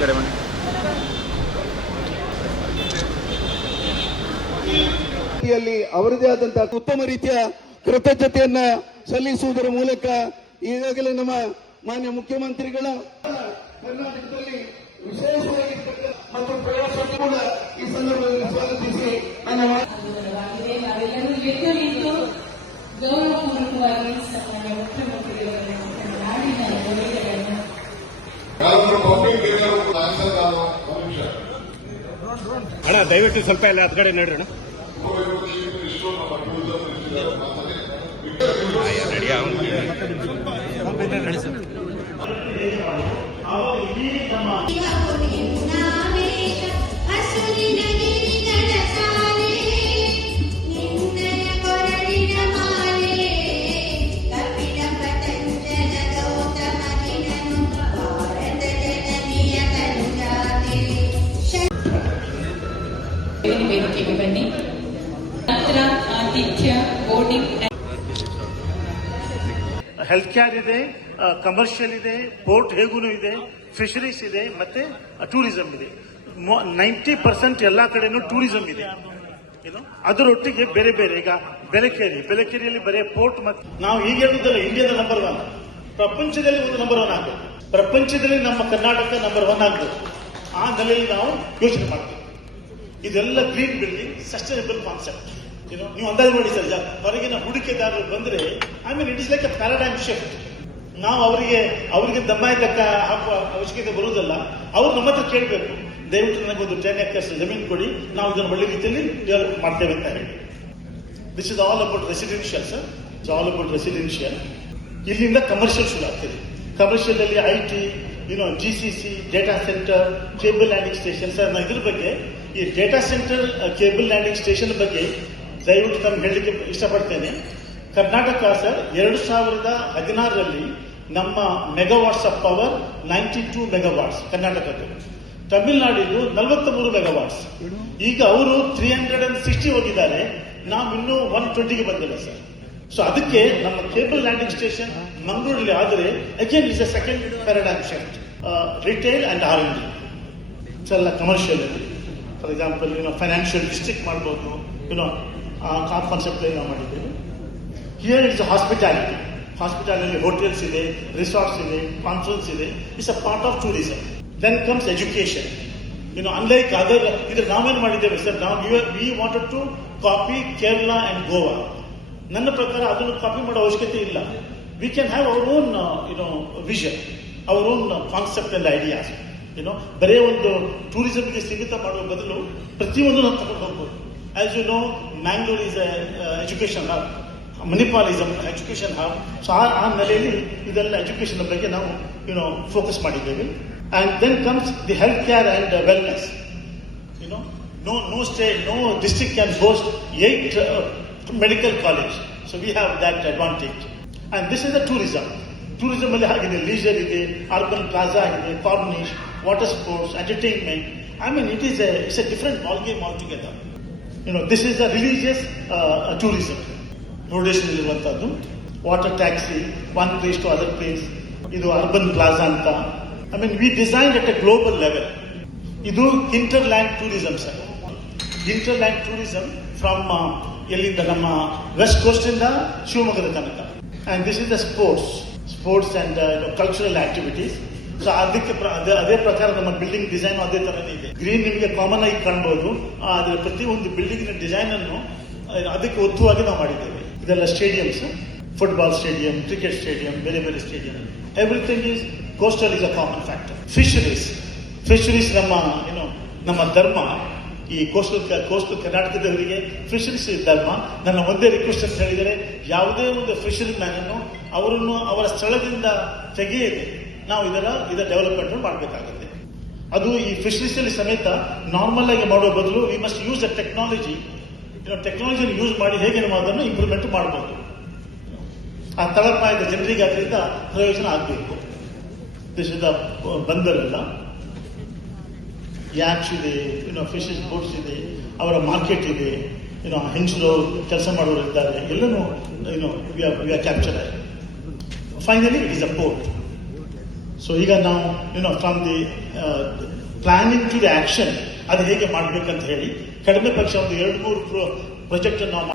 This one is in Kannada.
ಕರೆ ಮಾಡಿ ಅವರದೇ ಆದಂತಹ ಉತ್ತಮ ರೀತಿಯ ಕೃತಜ್ಞತೆಯನ್ನ ಸಲ್ಲಿಸುವುದರ ಮೂಲಕ ಈಗಾಗಲೇ ನಮ್ಮ ಮಾನ್ಯ ಮುಖ್ಯಮಂತ್ರಿಗಳ ಕರ್ನಾಟಕದಲ್ಲಿ ವಿಶೇಷವಾಗಿ ಮತ್ತು ಪ್ರವಾಸ ಕೂಡ ಈ ಸಂದರ್ಭದಲ್ಲಿ ಸ್ವಾಗತಿಸಿ, ಧನ್ಯವಾದ. ಅಣ್ಣ ದಯವಿಟ್ಟು ಸ್ವಲ್ಪ ಎಲ್ಲ ಹತ್ಕಡೆ ನೋಡ್ರಿ ನಡ್ರಿ ಅಣ್ಣ. ವೇದಿಕೆಗೆ ಬನ್ನಿ ನಂತರ ಆತಿಥ್ಯ ಬೋರ್ಡಿಂಗ್ ಹೆಲ್ತ್ ಕೇರ್ ಇದೆ ಕಮರ್ಷಿಯಲ್ ಇದೆ ಪೋರ್ಟ್ ಹೇಗೂ ಇದೆ ಫಿಶರೀಸ್ ಇದೆ ಮತ್ತೆ ಟೂರಿಸಂ ಇದೆ. ನೈಂಟಿ ಪರ್ಸೆಂಟ್ ಎಲ್ಲಾ ಕಡೆನೂ ಟೂರಿಸಂ ಇದೆ. ಏನು? ಅದರೊಟ್ಟಿಗೆ ಬೇರೆ ಬೇರೆ ಈಗ ಬೆಲಕೇರಿ ಬೆಲಕೇರಿಯಲ್ಲಿ ಬರೀ ಪೋರ್ಟ್ ಮತ್ತೆ ನಾವು ಈಗ ಹೇಳುದಲ್ಲ ಇಂಡಿಯಾದ ನಂಬರ್ ಒನ್ ಪ್ರಪಂಚದಲ್ಲಿ ಒಂದು ನಂಬರ್ ಒನ್ ಆಗಬೇಕು. ಪ್ರಪಂಚದಲ್ಲಿ ನಮ್ಮ ಕರ್ನಾಟಕ ನಂಬರ್ ಒನ್ ಆಗಬೇಕು. ಆ ನೆಲೆಯಲ್ಲಿ ನಾವು ಯೋಚನೆ ಮಾಡಬೇಕು ಇದೆಲ್ಲ ಗ್ರೀನ್ ಬಿಲ್ಡಿಂಗ್ ಸಸ್ಟೈನಬಲ್ ಕಾನ್ಸೆಪ್ಟ್ ಏನು ನೀವು ಅಂದಾಜು ಮಾಡಿ ಸರ್ ಹೊರಗಿನ ಹೂಡಿಕೆದಾರರು ಬಂದ್ರೆ ಆಮೇಲೆ it is like a paradigm shift ನಾವು ಅವರಿಗೆ ಅವರಿಗೆ ಲೆಕ್ಕ ಹಾಕುವ ಅವಶ್ಯಕತೆ ಬರುವುದಲ್ಲ, ಅವ್ರು ನಮ್ಮ ಹತ್ರ ಕೇಳಬೇಕು. ದಯವಿಟ್ಟು ನನಗೊಂದು ಟೆನ್ ಎಕರ್ಸ್ ಜಮೀನು ಕೊಡಿ, ನಾವು ಇದನ್ನು ಒಳ್ಳೆ ರೀತಿಯಲ್ಲಿ ಡೆವಲಪ್ ಮಾಡ್ತೇವೆ ಅಂತ ಹೇಳಿ. This is all about residential sir it's all about residential ಇಲ್ಲಿಂದ ಕಮರ್ಷಿಯಲ್ ಶುರು ಆಗ್ತದೆ. ಕಮರ್ಷಿಯಲ್ ಅಲ್ಲಿ I T you know G C C data centre cable landing station sir ನಾನು ಇದ್ರ ಬಗ್ಗೆ ಈ data centre cable landing station ಬಗ್ಗೆ ದಯವಿಟ್ಟು ತಮ್ಮ ಹೇಳಲಿಕ್ಕೆ ಇಷ್ಟಪಡ್ತೇನೆ. ಕರ್ನಾಟಕ ಸರ್, ಎರಡು ಸಾವಿರದ ಹದಿನಾರರಲ್ಲಿ ನಮ್ಮ megawatts of power ninety two megawatts ಕರ್ನಾಟಕದ್ದು. ತಮಿಳುನಾಡಿದ್ದು ನಲವತ್ತ ಮೂರು ಮೆಗಾವಾಟ್ಸ್ ಈಗ ಅವರು ತ್ರೀ ಹಂಡ್ರೆಡ್ ಅಂಡ್ ಸಿಕ್ಸ್ಟಿ ಹೋಗಿದ್ದಾರೆ. ನಾವು ಇನ್ನೂ ಒನ್ ಟ್ವೆಂಟಿಗೆ ಬಂದಿಲ್ಲ ಸರ್. ಸೊ ಅದಕ್ಕೆ ನಮ್ಮ ಕೇಬಲ್ ಲ್ಯಾಂಡಿಂಗ್ ಸ್ಟೇಷನ್ ಮಂಗಳೂರಲ್ಲಿ ಆದರೆ again is a second paradigm shift retail and R N D commercial for example ಏನೋ ಫೈನಾನ್ಷಿಯಲ್ ಡಿಸ್ಟ್ರಿಕ್ಟ್ ಮಾಡ್ಬೋದು ಏನೋ ಆ ಕಾನ್ಸೆಪ್ಟ್ ನಾವು ಮಾಡಿದ್ದೇವೆ. Here it's hospitality hospitality hotels ಇದೆ ರಿಸಾರ್ಟ್ಸ್ ಇದೆ ಕಾನ್ಫರೆನ್ಸ್ ಇದೆ. It's a part of tourism then comes education ಇನ್ನು ಅನ್ಲೈಕ್ ಅದರ್ ಇದ್ರ ನಾವೇನು ಮಾಡಿದ್ದೇವೆ ಸರ್, ನಾವು we wanted to copy Kerala and Goa ನನ್ನ ಪ್ರಕಾರ ಅದನ್ನು ಕಾಪಿ ಮಾಡೋ ಅವಶ್ಯಕತೆ ಇಲ್ಲ. We can have our own you know vision our own concept and ideas ಏನೋ ಬರೇ ಒಂದು ಟೂರಿಸಂಗೆ ಸೀಮಿತ ಮಾಡುವ ಬದಲು ಪ್ರತಿಯೊಂದು ನಾವು ತಗೊಂಡು ಹೋಗ್ಬೋದು. As you know Mangalore is education hub Manipal is education hub so ಆ ಆ ನೆಲೆಯಲ್ಲಿ ಇದೆಲ್ಲ ಎಜುಕೇಶನ್ ಬಗ್ಗೆ ನಾವು ಯುನೋ ಫೋಕಸ್ ಮಾಡಿದ್ದೇವೆ. And then comes the health care and wellness you know no no no no no can can at medical college so we have we advantage and this is the tourism. Tourism. ಅಲ್ಲಿ ಆಗಿದೆ ಲೀಜರ್ ಇದೆ ಅರ್ಬನ್ ಪ್ಲಾಜಾ ಆಗಿದೆ corniche water sports entertainment I mean it is it's a different ball game altogether you know this is a religious tourism Murudeshwar ಇರುವಂತದ್ದು. Water taxi one place to other place ಇದು ಅರ್ಬನ್ ಪ್ಲಾಜಾ ಅಂತ. I mean we design at a global level ಇದು hinterland tourism sir hinterland tourism from ಎಲ್ಲಿಂದ ನಮ್ಮ ವೆಸ್ಟ್ ಕೋಸ್ಟ್ ಇಂದ ಶಿವಮೊಗ್ಗದ ತನಕ. And this is the sports sports and cultural activities so ಅದಕ್ಕೆ ಅದೇ- ಅದೇ ಪ್ರಕಾರ ನಮ್ಮ ಬಿಲ್ಡಿಂಗ್ ಡಿಸೈನ್ ಅದೇ ತರನೇ ಇದೆ. ಗ್ರೀನ್ ನಿಮಗೆ ಕಾಮನ್ ಆಗಿ ಕಾಣಬಹುದು ಆದರೆ ಪ್ರತಿಯೊಂದು ಬಿಲ್ಡಿಂಗ್ ಡಿಸೈನ್ ಅನ್ನು ಅದಕ್ಕೆ ಒತ್ತುವಾಗಿ ನಾವು ಮಾಡಿದ್ದೇವೆ. ಇದೆಲ್ಲ stadiums football stadium cricket stadium ಬೇರೆ ಬೇರೆ stadium everything is coastal is a common factor fisheries fisheries ನಮ್ಮ, ಏನು, ನಮ್ಮ ಧರ್ಮ. ಈ ಕೋಸ್ಟಲ್ ಕೋಸ್ಟಲ್ ಕರ್ನಾಟಕದವರಿಗೆ ಫಿಶರೀಸ್ ಧರ್ಮ. ನನ್ನ ಒಂದೇ ರಿಕ್ವೆಸ್ಟ್ ಅಂತ ಹೇಳಿದರೆ, ಯಾವುದೇ ಒಂದು ಫಿಶರಿ ಮ್ಯಾನನ್ನು ಅವರನ್ನು ಅವರ ಸ್ಥಳದಿಂದ ತೆಗೆಯದೆ ನಾವು ಇದರ ಇದರ ಡೆವಲಪ್ಮೆಂಟ್ ಮಾಡಬೇಕಾಗುತ್ತೆ. ಅದು ಈ ಫಿಶರೀಸ್ ಅಲ್ಲಿ ಸಮೇತ ನಾರ್ಮಲ್ ಆಗಿ ಮಾಡುವ ಬದಲು we must use a technology ಟೆಕ್ನಾಲಜಿಯನ್ನು use ಮಾಡಿ ಹೇಗೆ ನಾವು ಅದನ್ನು ಇಂಪ್ರೂವ್ಮೆಂಟ್ ಮಾಡಬಹುದು ಆ ತಳಪಾಯದ ಜನರಿಗೆ ಅದರಿಂದ ಪ್ರಯೋಜನ ಆಗಬೇಕು. ದೇಶದ ಬಂದರೆಲ್ಲ ಯಾಕ್ಸ್ ಇದೆ ಏನೋ ಫಿಶಸ್ ಬೋಟ್ಸ್ ಇದೆ, ಅವರ ಮಾರ್ಕೆಟ್ ಇದೆ ಏನೋ ಹೆಂಗಸರು ಕೆಲಸ ಮಾಡೋರು ಇದ್ದಾರೆ ಎಲ್ಲನೂ ಏನೋ ಕ್ಯಾಪ್ಚರ್ ಆಗಿದೆ finally is a port so ಈಗ ನಾವು you know from the planning to the action ಅದು ಹೇಗೆ ಮಾಡಬೇಕಂತ ಹೇಳಿ, ಕಡಿಮೆ ಪಕ್ಷ ಒಂದು ಎರಡು ಮೂರು ಪ್ರಾಜೆಕ್ಟ್ ನಾವು